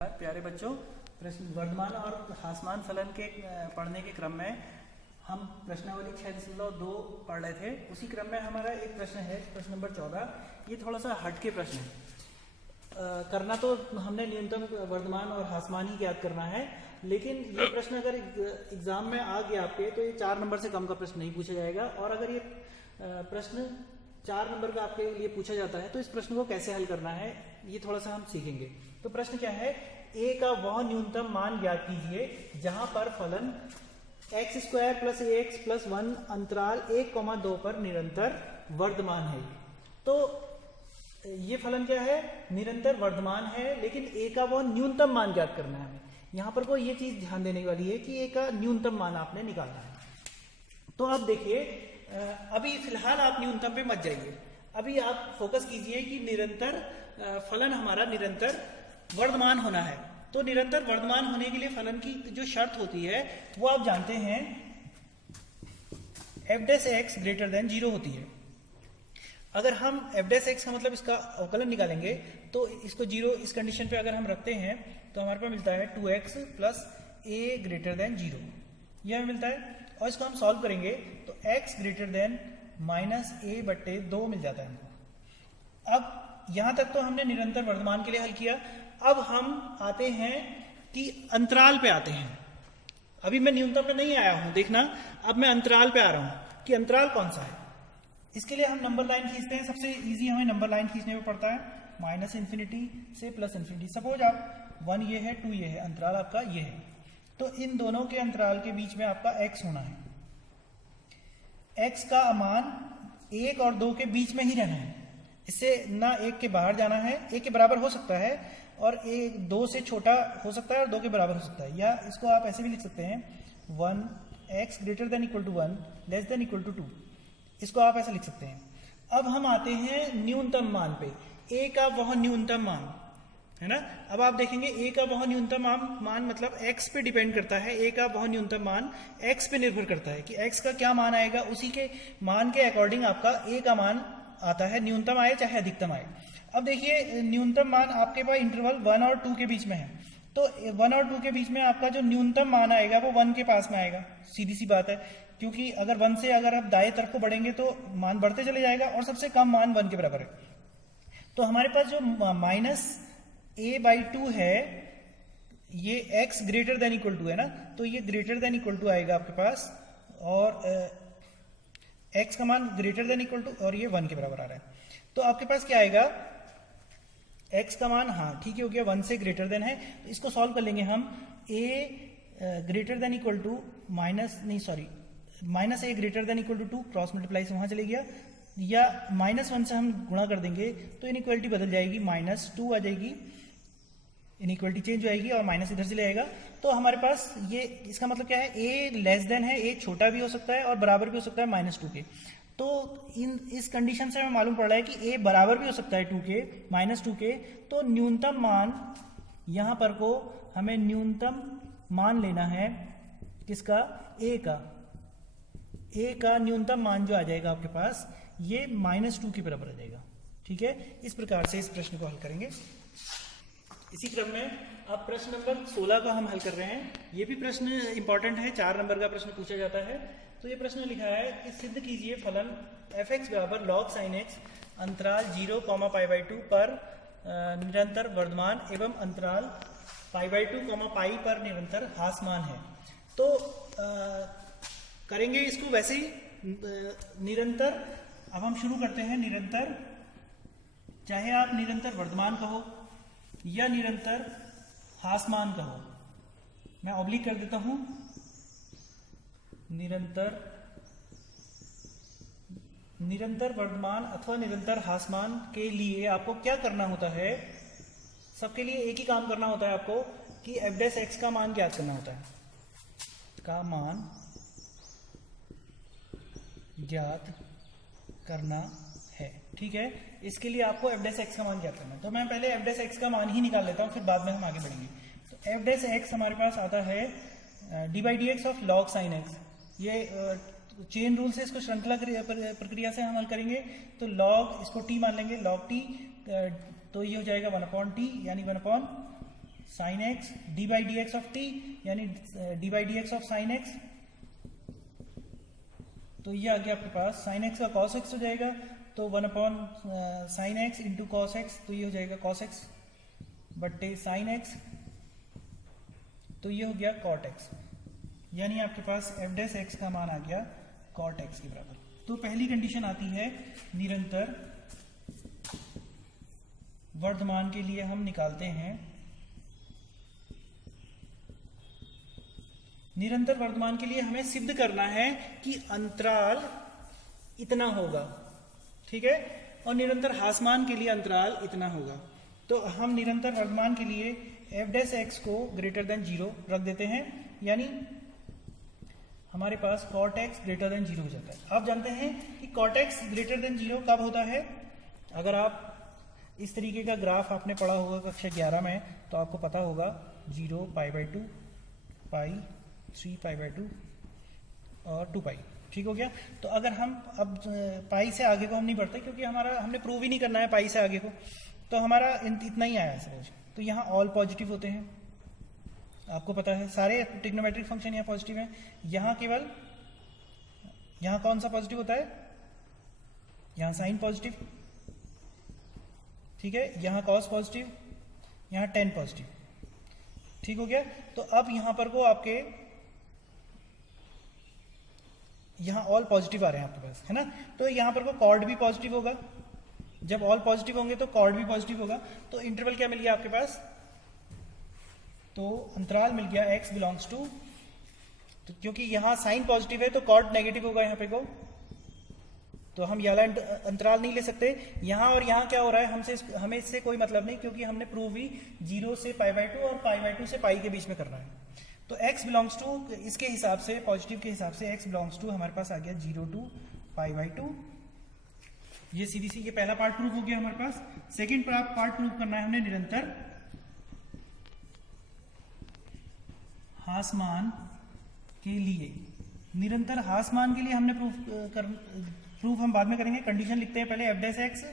प्यारे बच्चों, वर्धमान और ह्रासमान फलन के पढ़ने के क्रम में हम प्रश्नावली 6.2 पढ़ रहे थे। उसी क्रम में हमारा एक प्रश्न है, प्रश्न नंबर 14। ये थोड़ा सा हटके प्रश्न है। करना तो हमने न्यूनतम वर्धमान और ह्रासमान ही ज्ञात करना है, लेकिन ये प्रश्न अगर एग्जाम में आ गया आपके तो ये 4 नंबर से कम का प्रश्न नहीं पूछा जाएगा। और अगर ये प्रश्न 4 नंबर का आपके लिए पूछा जाता है तो इस प्रश्न को कैसे हल करना है ये थोड़ा सा हम सीखेंगे। तो प्रश्न क्या है, a का वह न्यूनतम मान ज्ञात कीजिए जहां पर फलन x² + ax + 1 अंतराल 1,2 पर निरंतर वर्धमान है। तो ये फलन क्या है, निरंतर वर्धमान है, लेकिन a का वह न्यूनतम मान ज्ञात करना है हमें। यहां पर कोई ये चीज ध्यान देने वाली है कि a का न्यूनतम मान आपने निकालना है। तो अब देखिए, अभी फिलहाल आप न्यूनतम पे मत जाइए, अभी आप फोकस कीजिए कि निरंतर फलन हमारा निरंतर वर्धमान होना है। तो निरंतर वर्धमान होने के लिए फलन की जो शर्त होती है वो आप जानते हैं, f' > 0 होती है। अगर हम f' का मतलब इसका अवकलन निकालेंगे तो इसको 0 इस कंडीशन पे अगर हम रखते हैं तो हमारे पास मिलता है 2x + a > 0, यह मिलता है। और इसको हम सॉल्व करेंगे तो x - a/2 मिल जाता है हमको। अब यहां तक तो हमने निरंतर वर्धमान के लिए हल किया। अब हम आते हैं कि अंतराल पे आते हैं। अभी मैं न्यूनतम पे नहीं आया हूं, देखना, अब मैं अंतराल पे आ रहा हूं कि अंतराल कौन सा है। इसके लिए हम नंबर लाइन खींचते हैं। सबसे इजी हमें नंबर लाइन खींचने में पड़ता है, -∞ से +∞। सपोज आप 1 ये है, 2 ये है, अंतराल आपका ये है। तो इन दोनों के अंतराल के बीच में आपका x होना है। x का मान 1 और 2 के बीच में ही रहना है, इससे ना 1 के बाहर जाना है। 1 के बराबर हो सकता है और 2 से छोटा हो सकता है और 2 के बराबर हो सकता है। या इसको आप ऐसे भी लिख सकते हैं, 1x > 1 < 2। इसको आप ऐसे लिख सकते हैं। अब हम आते हैं न्यूनतम मान पे, a का वह न्यूनतम मान है ना। अब आप देखेंगे a का वह न्यूनतम मान मतलब x पे डिपेंड करता है। a का वह न्यूनतम मान x पे निर्भर करता है कि x का क्या मान आएगा, उसी के मान के अकॉर्डिंग आपका a का मान आता है, न्यूनतम आए चाहे अधिकतम आए। अब देखिए, न्यूनतम मान आपके पास इंटरवल 1 और 2 के बीच में है। तो 1 और 2 के बीच में आपका जो न्यूनतम मान आएगा वो 1 के पास में आएगा, सीधी सी बात है। क्योंकि अगर 1 से अगर आप दाएं तरफ को बढ़ेंगे तो मान बढ़ते चले जाएगा और सबसे कम मान 1 के बराबर है। तो हमारे पास जो -a/2 है, ये x > 2 है ना, तो ये > 2 आएगा आपके पास, और x का मान > और ये 1 के बराबर आ रहा है। तो आपके पास क्या आएगा, x का मान, हाँ ठीक है, हो गया, 1 से ग्रेटर देन है। तो इसको सॉल्व कर लेंगे हम। a > 2 क्रॉस मल्टीप्लाई से वहां चले गया, या -1 से हम गुणा कर देंगे तो इनइक्वालिटी बदल जाएगी, -2 आ जाएगी, इनइक्वालिटी चेंज हो जाएगी और माइनस इधर से ले आएगा। तो हमारे पास ये, इसका मतलब क्या है, a लेस देन है, a छोटा भी हो सकता है और बराबर भी हो सकता है -2 के। तो इस कंडीशन से हमें मालूम पड़ रहा है कि a बराबर भी हो सकता है 2 के, -2 के। तो न्यूनतम मान यहां पर को हमें न्यूनतम मान लेना है किसका, a का। a का न्यूनतम मान जो आ जाएगा आपके पास, ये -2 के बराबर आ जाएगा। ठीक है, इस प्रकार से इस प्रश्न को हल करेंगे। इसी क्रम में अब प्रश्न नंबर 16 का हम हल कर रहे हैं। ये भी प्रश्न इंपॉर्टेंट है, 4 नंबर का प्रश्न पूछा जाता है। तो ये प्रश्न लिखा है कि सिद्ध कीजिए फलन f(x) = log sin x अंतराल 0, π/2 पर निरंतर वर्धमान एवं अंतराल π/2, π पर निरंतर ह्रासमान है। तो करेंगे इसको वैसे ही निरंतर। अब हम शुरू करते हैं निरंतर, चाहे आप निरंतर वर्धमान कहो या निरंतर ह्रासमान कहो। मैं ऑब्लिक कर देता हूं, निरंतर वर्धमान अथवा निरंतर ह्रासमान के लिए आपको क्या करना होता है, सबके लिए एक ही काम करना होता है आपको कि f' का मान ज्ञात करना होता है, का मान ज्ञात करना है। ठीक है, इसके लिए आपको f' का मान ज्ञात करना है। तो मैं पहले f' का मान ही निकाल लेता हूं, फिर बाद में हम आगे बढ़ेंगे। तो f' हमारे पास आता है d/dx of log sin x। ये चेन रूल से इसको श्रृंखला प्रक्रिया से हम हल करेंगे। तो log, इसको t मान लेंगे, log t, तो ये हो जाएगा 1/t यानी 1/sin sine x d by d x of t, यानी d by d x of sine x. तो ये आ गया आपके पास साइन एक्स का कॉस एक्स हो जाएगा, तो 1 sine x into cos x, तो ये हो जाएगा कॉस एक्स बट्टे साइन एक्स, तो ये हो गया कॉट एक्स, यानी आपके पास एफ डैश एक्स का मान आ गया कॉट एक्स के बराबर। तो पहली कंडीशन आती है निरंतर वर्धमान के लिए हम निकालते हैं, निरंतर वर्धमान के लिए हमें सिद्ध करना है कि अंतराल इतना होगा, ठीक है, और निरंतर हासमान के लिए अंतराल इतना होगा। तो हम निरंतर वर्धमान के लिए एफ डैश एक्स को ग्रेटर देन 0 रख देते हैं, यानी हमारे पास कॉट एक्स ग्रेटर देन 0 हो जाता है। आप जानते हैं कि कॉट एक्स ग्रेटर देन 0 कब होता है? अगर आप इस तरीके का ग्राफ आपने पढ़ा होगा कक्षा 11 में, तो आपको पता होगा 0 π/2 पाई 3 π/2 और 2 पाई, ठीक हो गया। तो अगर हम अब पाई से आगे को हम नहीं बढ़ते, क्योंकि हमने प्रूव ही नहीं करना है पाई से आगे को, तो हमारा इतना ही आया समझ। तो यहाँ ऑल पॉजिटिव होते हैं, आपको पता है सारे ट्रिग्नोमेट्रिक फंक्शन यहाँ पॉजिटिव हैं। यहाँ केवल यहाँ कौन सा पॉजिटिव होता है? यहाँ साइन पॉजिटिव, ठीक है, यहाँ कॉस पॉजिटिव, यहाँ टेन पॉजिटिव, ठीक हो गया। तो अब यहाँ पर को आपके यहाँ ऑल पॉजिटिव आ रहे हैं आपके पास, है ना। तो यहाँ पर को कॉर्ड भी पॉजिटिव होगा, जब ऑल पॉजिटिव होंगे तो कॉर्ड भी पॉजिटिव होगा। तो इंटरवल क्या मिल गया आपके पास? तो अंतराल मिल गया x बिलोंग्स टू, तो क्योंकि यहाँ साइन पॉजिटिव है तो कॉर्ड नेगेटिव होगा यहाँ पे को, तो हम ये वाला अंतराल नहीं ले सकते। यहाँ और यहाँ क्या हो रहा है, हमें इससे कोई मतलब नहीं, क्योंकि हमने प्रूव ही 0 से π/2 और π/2 से पाई के बीच में करना है। तो x बिलोंग्स टू, इसके हिसाब से पॉजिटिव के हिसाब से x बिलोंग्स टू हमारे पास आ गया 0 to π/2। ये सीधी सी ये पहला पार्ट प्रूफ हो गया हमारे पास। सेकंड पार्ट प्रूफ करना है हमने निरंतर हासमान के लिए। निरंतर हासमान के लिए हमने प्रूफ हम बाद में करेंगे। कंडीशन लिखते हैं पहले, F dash X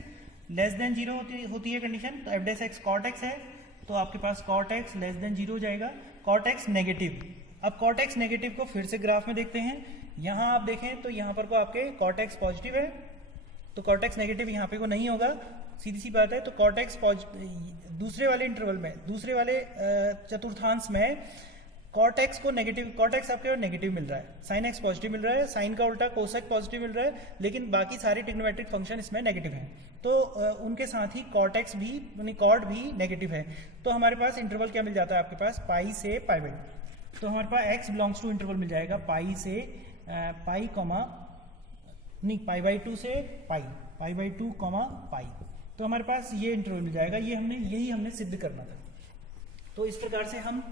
less than 0 होती है कंडीशन। तो F dash X cot X है, तो आपके पास कॉट एक्स लेस देन 0 हो जाएगा। कॉट एक्स नेगेटिव, अब कॉट एक्स नेगेटिव को फिर से ग्राफ में देखते हैं। यहाँ आप देखें तो यहाँ पर को आपके कॉट एक्स पॉजिटिव है, तो कॉट एक्स नेगेटिव यहाँ पे को नहीं होगा, सीधी सी बात है। तो कॉट एक्स दूसरे वाले इंटरवल में, दूसरे वाले चतुर्थांश में कॉट एक्स को नेगेटिव, कॉट एक्स आपके नेगेटिव मिल रहा है, साइन एक्स पॉजिटिव मिल रहा है, साइन का उल्टा कोसेक पॉजिटिव मिल रहा है, लेकिन बाकी सारे ट्रिग्नोमेट्रिक फंक्शन इसमें नेगेटिव हैं। तो उनके साथ ही कॉट एक्स भी, यानी कॉट भी नेगेटिव है। तो हमारे पास इंटरवल क्या मिल जाता है आपके पास? पाई से π/2। तो हमारे पास एक्स बिलोंग्स टू इंटरवल मिल जाएगा पाई से पाई कॉमा नहीं π/2 से पाई, π/2 पाई। तो हमारे पास ये इंटरवल मिल जाएगा। यही हमने सिद्ध करना था। तो इस प्रकार से हम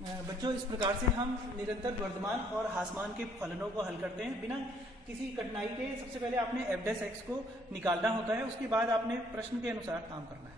बच्चों, इस प्रकार से हम निरंतर वर्धमान और हासमान के फलनों को हल करते हैं बिना किसी कठिनाई के। सबसे पहले आपने एफ डैश एक्स को निकालना होता है, उसके बाद आपने प्रश्न के अनुसार काम करना है।